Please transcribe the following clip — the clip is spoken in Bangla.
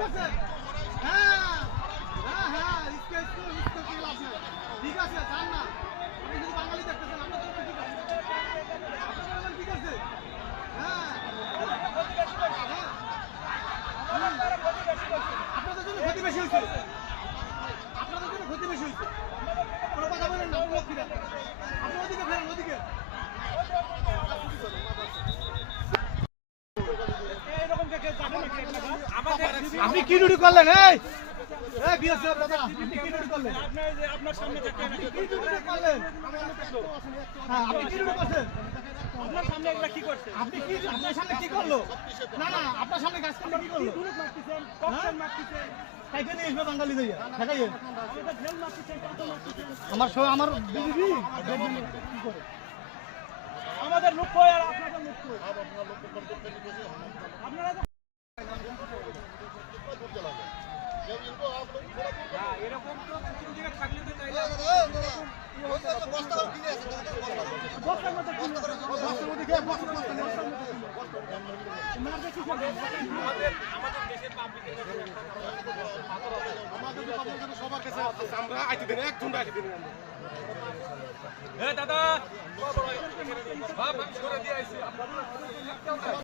আছে হ্যাঁ হ্যাঁ হ্যাঁ ঠিক আছে জান না আপনি যদি বাঙালি দেখতেছেন আপনাদের ঠিক আছে আপনাদের ঠিক আছে হ্যাঁ আপনাদের জন্য ক্ষতি বেশি হয়েছে আপনাদের জন্য ক্ষতি বেশি হয়েছে কোনো কথা বলেন না লোক ফিরে আপনি ওদিকে ফেরেন ওদিকে আপনি কি ডিউটি করলেন এই বিএসএফ দাদা আপনি কি ডিউটি করলেন আপনার সামনে থেকে কি ডিউটি করলেন হ্যাঁ আপনি কি ডিউটি করছেন আপনার সামনে এগুলা কি করছে? আপনি কি আপনার সামনে কি করলো না না আপনার সামনে গাছ কাটা কি করলো মারতেছেন, কখন মারতেছেন? কাইতে নিয়ে আসবে বাঙালি যাইয়া দেখাইয়ে আমাদের জেল মারতেছেন, কত মারতেছেন? আমার বিবি কি করে আমাদের লোক কই আর আপনাদের লোক কই? আপনারা তো- না, এরকম তো চতুর্দিকে দিকে থাকলে তো চাইলে বস্তার মধ্যে কি আছে? বস্তার মধ্যে কি বস্তা মারবে কি করবে? সবার কাছে আমরা আইতে দিন এক ঘন্টা আইতে দিন দাদা বাপ আমি সরে দিয়ে আইছি